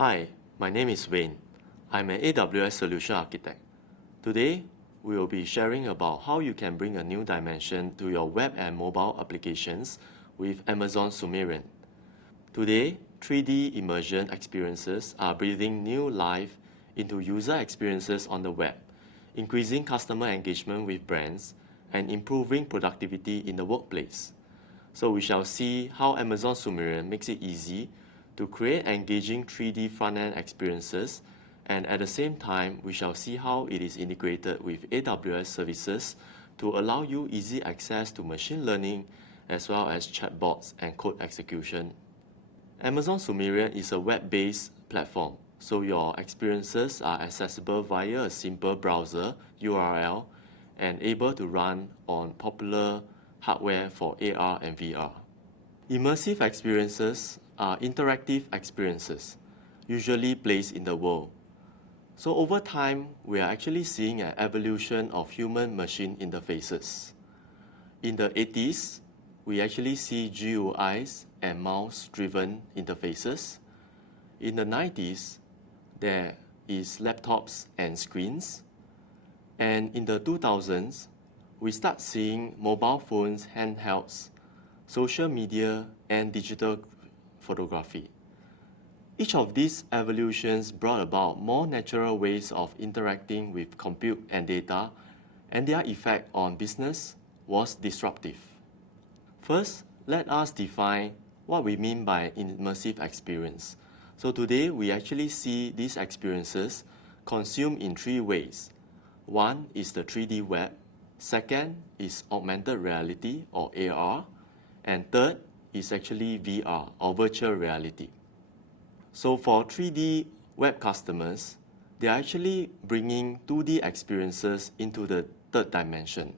Hi, my name is Wayne. I'm an AWS Solution Architect. Today, we will be sharing about how you can bring a new dimension to your web and mobile applications with Amazon Sumerian. Today, 3D immersion experiences are breathing new life into user experiences on the web, increasing customer engagement with brands and improving productivity in the workplace. So we shall see how Amazon Sumerian makes it easy to create engaging 3D front-end experiences, and at the same time, we shall see how it is integrated with AWS Services to allow you easy access to machine learning as well as chatbots and code execution. Amazon Sumerian is a web-based platform, so your experiences are accessible via a simple browser URL and able to run on popular hardware for AR and VR. Immersive experiences are interactive experiences, usually placed in the world. So over time, we are actually seeing an evolution of human-machine interfaces. In the 80s, we actually see GUIs and mouse-driven interfaces. In the 90s, there is laptops and screens. And in the 2000s, we start seeing mobile phones, handhelds, social media, and digital photography. Each of these evolutions brought about more natural ways of interacting with compute and data, and their effect on business was disruptive. First, let us define what we mean by immersive experience. So today, we actually see these experiences consumed in three ways. One is the 3D web, second is augmented reality or AR, and third is actually VR or virtual reality. So for 3D web customers, they are actually bringing 2D experiences into the third dimension.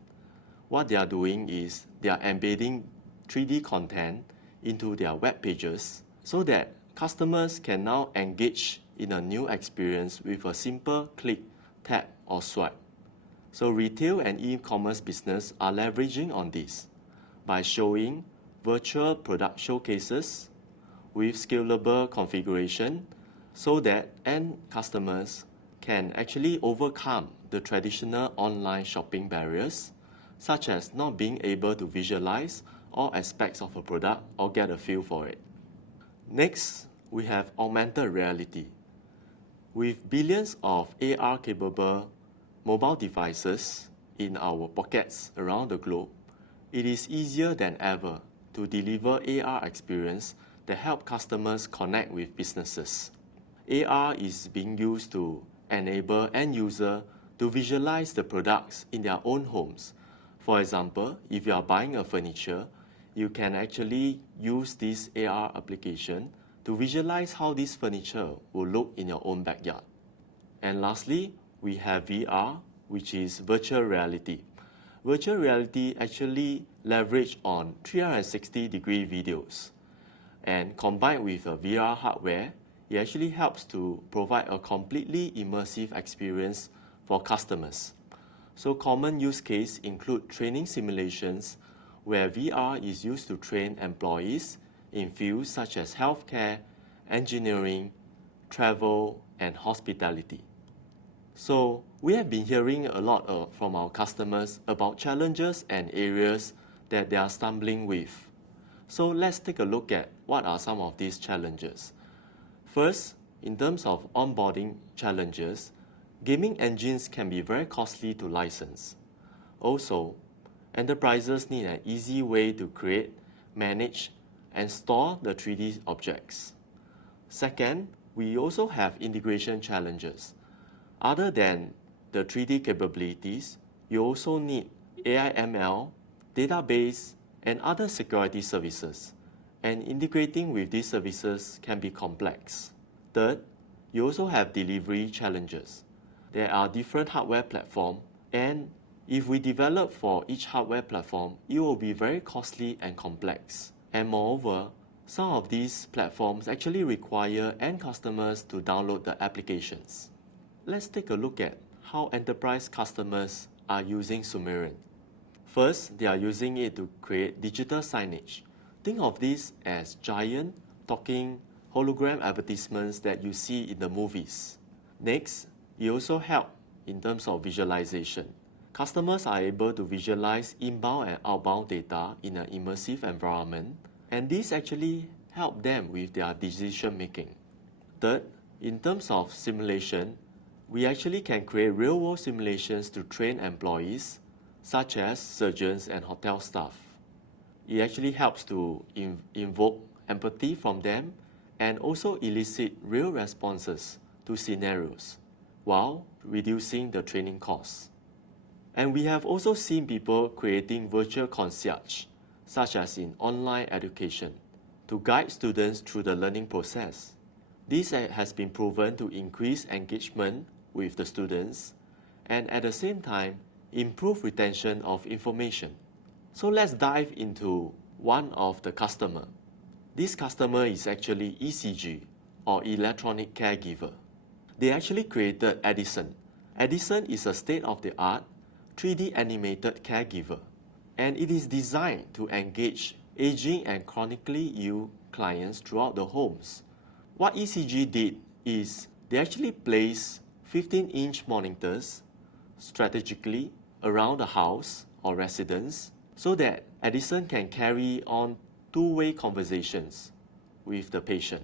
What they are doing is they are embedding 3D content into their web pages so that customers can now engage in a new experience with a simple click, tap, or swipe. So retail and e-commerce business are leveraging on this by showing virtual product showcases with scalable configuration so that end customers can actually overcome the traditional online shopping barriers, such as not being able to visualize all aspects of a product or get a feel for it. Next, we have augmented reality. With billions of AR-capable mobile devices in our pockets around the globe, it is easier than ever to deliver AR experience that help customers connect with businesses. AR is being used to enable end user to visualize the products in their own homes. For example, if you are buying a furniture, you can actually use this AR application to visualize how this furniture will look in your own backyard. And lastly, we have VR, which is virtual reality. Virtual reality actually leverage on 360-degree videos. And combined with a VR hardware, it actually helps to provide a completely immersive experience for customers. So common use cases include training simulations, where VR is used to train employees in fields such as healthcare, engineering, travel, and hospitality. So we have been hearing a lot from our customers about challenges and areas that they are stumbling with. So let's take a look at what are some of these challenges. First, in terms of onboarding challenges, gaming engines can be very costly to license. Also, enterprises need an easy way to create, manage, and store the 3D objects. Second, we also have integration challenges. Other than the 3D capabilities, you also need AI/ML, database, and other security services, and integrating with these services can be complex. Third, you also have delivery challenges. There are different hardware platforms, and if we develop for each hardware platform, it will be very costly and complex. And moreover, some of these platforms actually require end customers to download the applications. Let's take a look at how enterprise customers are using Sumerian. First, they are using it to create digital signage. Think of this as giant talking hologram advertisements that you see in the movies. Next, it also helps in terms of visualization. Customers are able to visualize inbound and outbound data in an immersive environment, and this actually helps them with their decision making. Third, in terms of simulation, we actually can create real-world simulations to train employees, such as surgeons and hotel staff. It actually helps to invoke empathy from them and also elicit real responses to scenarios while reducing the training costs. And we have also seen people creating virtual concierge, such as in online education, to guide students through the learning process. This has been proven to increase engagement with the students and at the same time improve retention of information. So let's dive into one of the customer. This customer is actually ECG, or Electronic Caregiver. They actually created Edison. Edison is a state-of-the-art 3D animated caregiver, and it is designed to engage aging and chronically ill clients throughout the homes. What ECG did is they actually placed 15-inch monitors strategically around the house or residence so that Edison can carry on two-way conversations with the patient.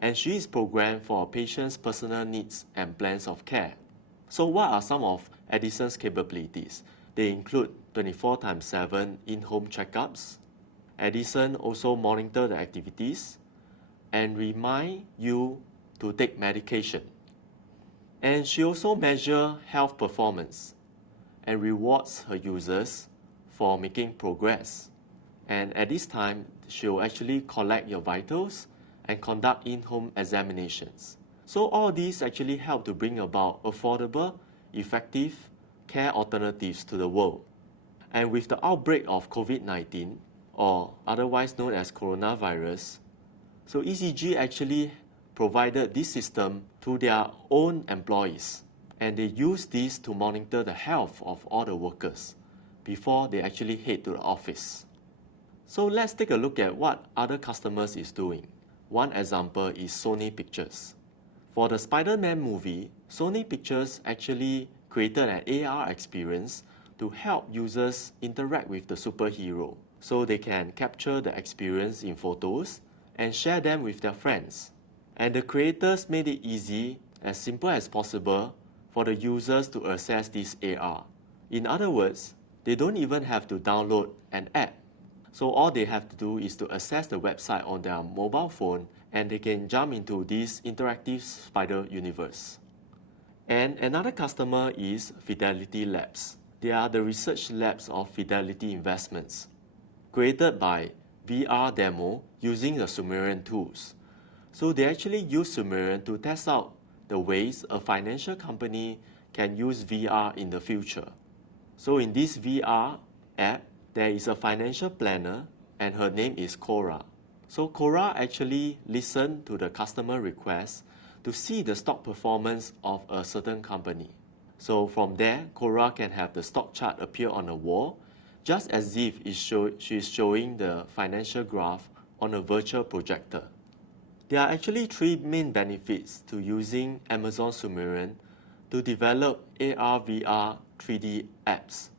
And she is programmed for a patient's personal needs and plans of care. So what are some of Edison's capabilities? They include 24/7 in-home checkups. Edison also monitors the activities and remind you to take medication. And she also measures health performance and rewards her users for making progress. And at this time, she will actually collect your vitals and conduct in-home examinations. So all these actually help to bring about affordable, effective care alternatives to the world. And with the outbreak of COVID-19, or otherwise known as coronavirus, so ECG actually provided this system to their own employees, and they use this to monitor the health of all the workers before they actually head to the office. So let's take a look at what other customers is doing. One example is Sony Pictures. For the Spider-Man movie, Sony Pictures actually created an AR experience to help users interact with the superhero, so they can capture the experience in photos and share them with their friends. And the creators made it easy, as simple as possible, for the users to access this AR. In other words, they don't even have to download an app. So all they have to do is to access the website on their mobile phone, and they can jump into this interactive spider universe. And another customer is Fidelity Labs. They are the research labs of Fidelity Investments, created by VR Demo using the Sumerian tools. So they actually use Sumerian to test out the ways a financial company can use VR in the future. So in this VR app, there is a financial planner, and her name is Cora. So Cora actually listened to the customer request to see the stock performance of a certain company. So from there, Cora can have the stock chart appear on a wall, just as if she is showing the financial graph on a virtual projector. There are actually three main benefits to using Amazon Sumerian to develop AR/VR 3D apps.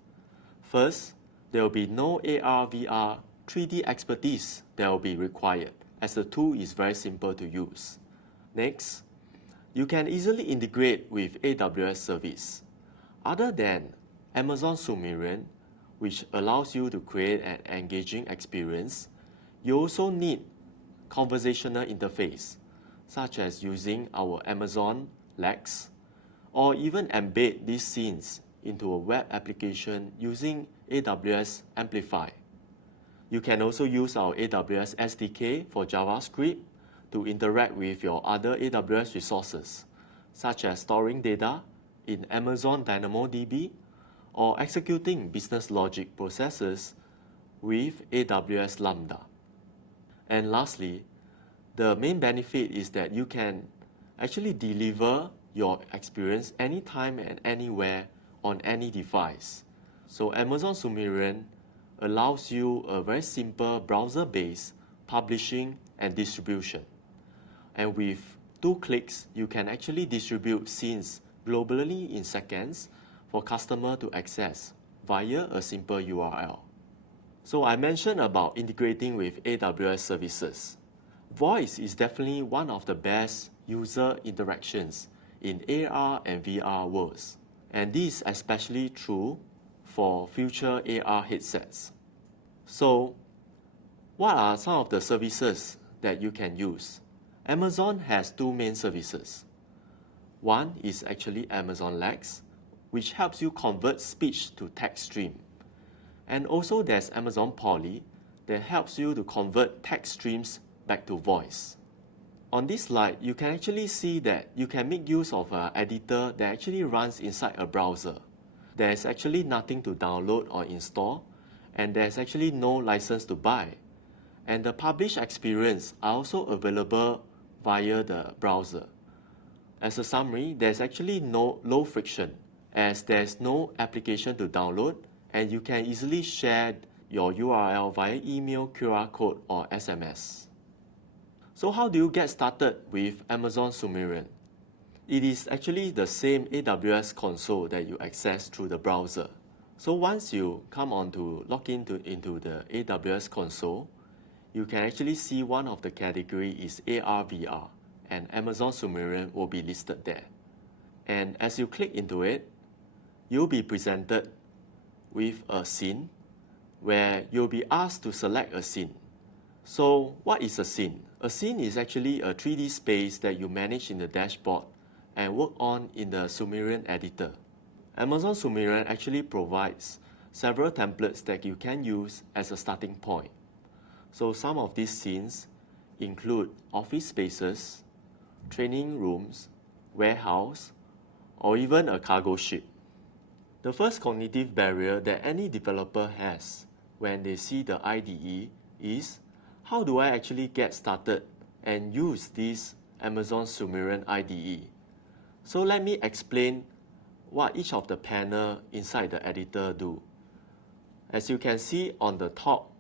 First, there will be no AR/VR 3D expertise that will be required, as the tool is very simple to use. Next, you can easily integrate with AWS Services. Other than Amazon Sumerian, which allows you to create an engaging experience, you also need conversational interface, such as using our Amazon Lex, or even embed these scenes into a web application using AWS Amplify. You can also use our AWS SDK for JavaScript to interact with your other AWS resources, such as storing data in Amazon DynamoDB or executing business logic processes with AWS Lambda. And lastly, the main benefit is that you can actually deliver your experience anytime and anywhere on any device. So Amazon Sumerian allows you a very simple browser-based publishing and distribution. And with 2 clicks, you can actually distribute scenes globally in seconds for customer to access via a simple URL. So I mentioned about integrating with AWS Services. Voice is definitely one of the best user interactions in AR and VR worlds, and this is especially true for future AR headsets. So, what are some of the services that you can use? Amazon has 2 main services. One is actually Amazon Lex, which helps you convert speech to text stream. And also there's Amazon Poly that helps you to convert text streams back to voice. On this slide, you can actually see that you can make use of an editor that actually runs inside a browser. There's actually nothing to download or install, and there's actually no license to buy. And the published experience are also available via the browser. As a summary, there's actually no low friction, as there's no application to download, and you can easily share your URL via email, QR code, or SMS. So how do you get started with Amazon Sumerian? It is actually the same AWS console that you access through the browser. So once you come on to log into the AWS console, you can actually see one of the category is AR/VR, and Amazon Sumerian will be listed there. And as you click into it, you'll be presented with a scene where you'll be asked to select a scene. So what is a scene? A scene is actually a 3D space that you manage in the dashboard and work on in the Sumerian editor. Amazon Sumerian actually provides several templates that you can use as a starting point. So some of these scenes include office spaces, training rooms, warehouse, or even a cargo ship. The first cognitive barrier that any developer has when they see the IDE is, how do I actually get started and use this Amazon Sumerian IDE? So let me explain what each of the panel inside the editor do. As you can see on the top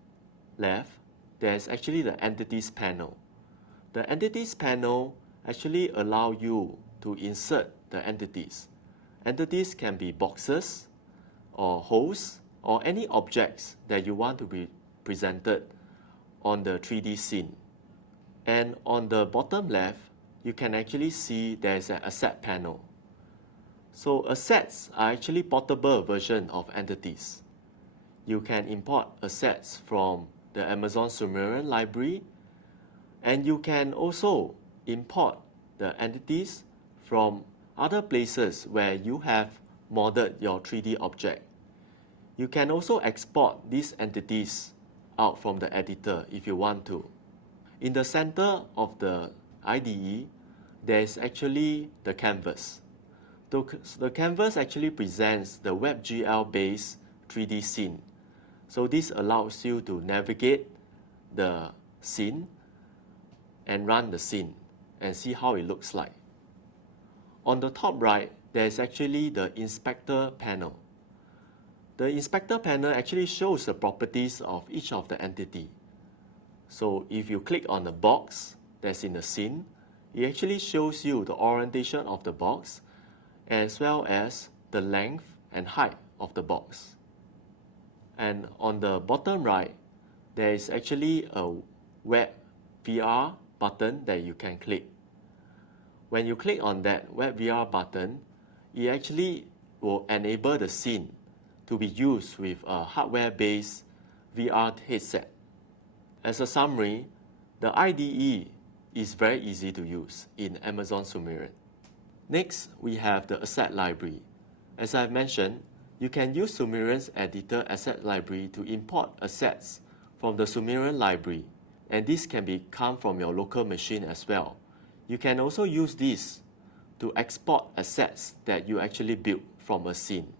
left, there's actually the entities panel. The entities panel actually allow you to insert the entities. Entities can be boxes or holes or any objects that you want to be presented on the 3D scene. And on the bottom left, you can actually see there's an asset panel. So assets are actually portable version of entities. You can import assets from the Amazon Sumerian library, and you can also import the entities from other places where you have modeled your 3D object. You can also export these entities out from the editor if you want to. In the center of the IDE, there is actually the canvas. The canvas actually presents the WebGL-based 3D scene. So this allows you to navigate the scene and run the scene and see how it looks like. On the top right, there is actually the inspector panel. The inspector panel actually shows the properties of each of the entity. So if you click on the box that's in the scene, it actually shows you the orientation of the box as well as the length and height of the box. And on the bottom right, there is actually a Web VR button that you can click. When you click on that Web VR button, it actually will enable the scene to be used with a hardware-based VR headset. As a summary, the IDE is very easy to use in Amazon Sumerian. Next, we have the asset library. As I've mentioned, you can use Sumerian's editor asset library to import assets from the Sumerian library, and this can come from your local machine as well. You can also use this to export assets that you actually built from a scene.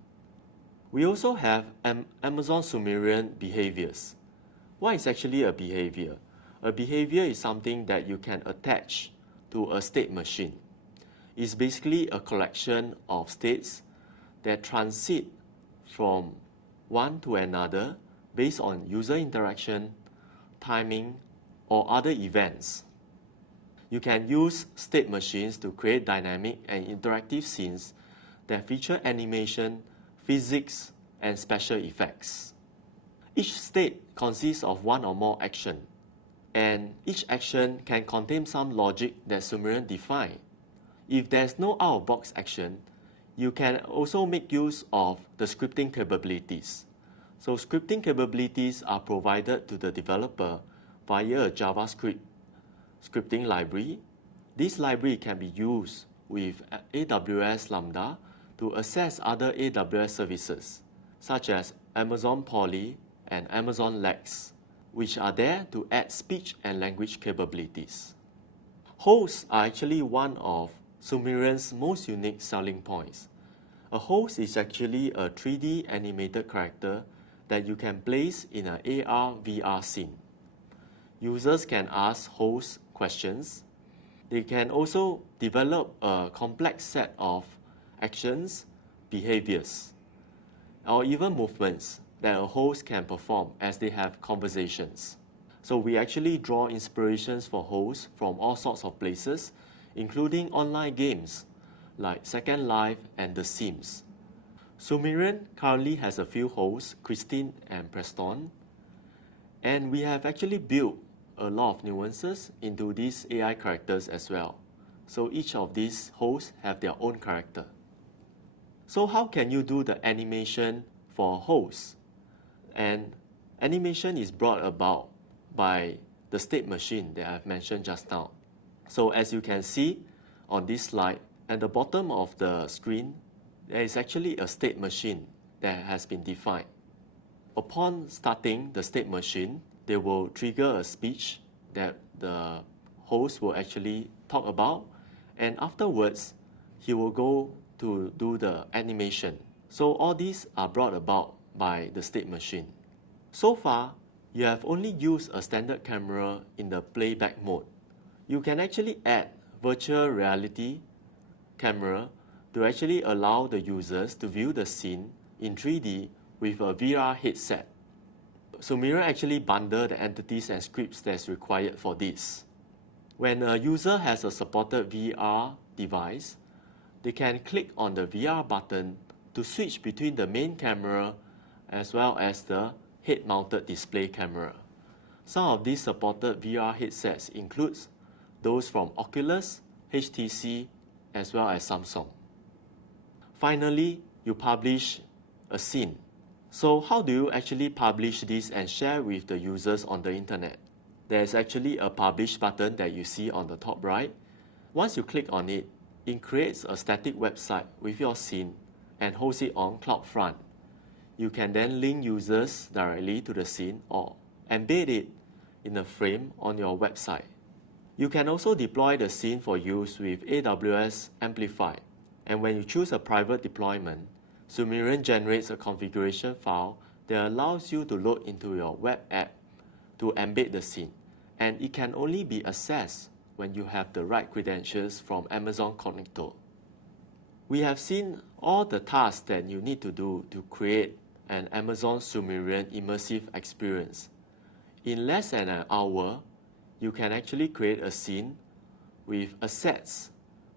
We also have Amazon Sumerian behaviors. What is actually a behavior? A behavior is something that you can attach to a state machine. It's basically a collection of states that transit from one to another based on user interaction, timing, or other events. You can use state machines to create dynamic and interactive scenes that feature animation, physics, and special effects. Each state consists of one or more actions, and each action can contain some logic that Sumerian define. If there's no out-of-box action, you can also make use of the scripting capabilities. So scripting capabilities are provided to the developer via a JavaScript scripting library. This library can be used with AWS Lambda to access other AWS services, such as Amazon Poly and Amazon Lex, which are there to add speech and language capabilities. Hosts are actually one of Sumerian's most unique selling points. A host is actually a 3D animated character that you can place in an AR/VR scene. Users can ask hosts questions. They can also develop a complex set of actions, behaviors, or even movements that a host can perform as they have conversations. So we actually draw inspirations for hosts from all sorts of places, including online games like Second Life and The Sims. Sumerian currently has a few hosts, Christine and Preston, and we have actually built a lot of nuances into these AI characters as well. So each of these hosts have their own character. So how can you do the animation for a host? And animation is brought about by the state machine that I've mentioned just now. So as you can see on this slide, at the bottom of the screen, there is actually a state machine that has been defined. Upon starting the state machine, they will trigger a speech that the host will actually talk about, and afterwards, he will go to do the animation. So all these are brought about by the state machine. So far, you have only used a standard camera in the playback mode. You can actually add virtual reality camera to actually allow the users to view the scene in 3D with a VR headset. Sumerian actually bundle the entities and scripts that's required for this. When a user has a supported VR device, they can click on the VR button to switch between the main camera as well as the head-mounted display camera. Some of these supported VR headsets includes those from Oculus, HTC, as well as Samsung. Finally, you publish a scene. So how do you actually publish this and share with the users on the internet? There is actually a publish button that you see on the top right. Once you click on it, it creates a static website with your scene and hosts it on CloudFront. You can then link users directly to the scene or embed it in a frame on your website. You can also deploy the scene for use with AWS Amplify. And when you choose a private deployment, Sumerian generates a configuration file that allows you to load into your web app to embed the scene. And it can only be accessed when you have the right credentials from Amazon Connector. We have seen all the tasks that you need to do to create an Amazon Sumerian Immersive Experience. In less than an hour, you can actually create a scene with assets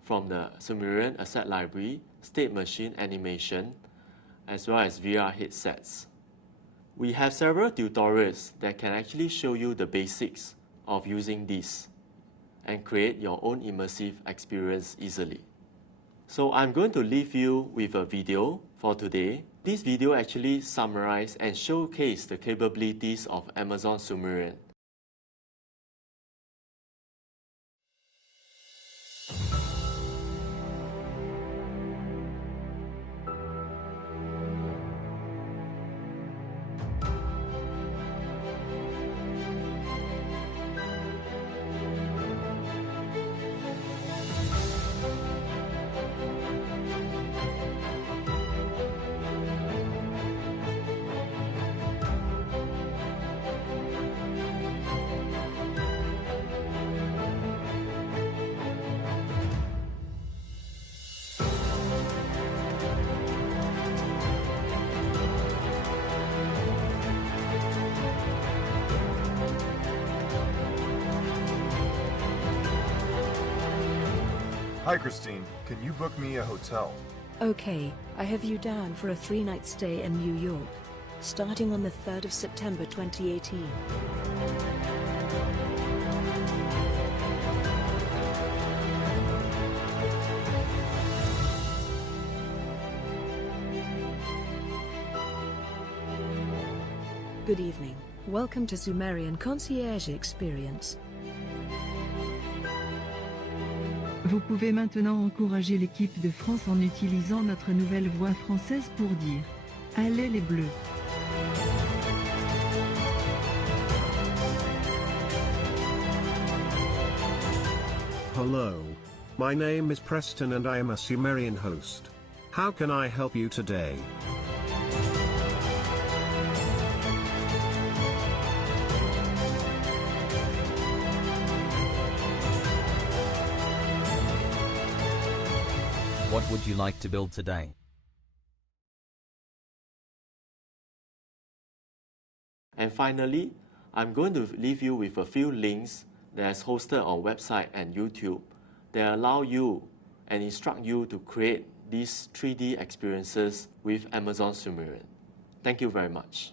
from the Sumerian Asset Library, state machine animation, as well as VR headsets. We have several tutorials that can actually show you the basics of using this and create your own immersive experience easily. So I'm going to leave you with a video for today. This video actually summarizes and showcases the capabilities of Amazon Sumerian. Hi, Christine. Can you book me a hotel? Okay, I have you down for a 3-night stay in New York, starting on the 3rd of September 2018. Good evening. Welcome to Sumerian Concierge Experience. Vous pouvez maintenant encourager l'équipe de France en utilisant notre nouvelle voix française pour dire « Allez les Bleus ». Hello. My name is Preston and I am a Sumerian host. How can I help you today? What would you like to build today? And finally, I'm going to leave you with a few links that's hosted on website and YouTube that allow you and instruct you to create these 3D experiences with Amazon Sumerian. Thank you very much.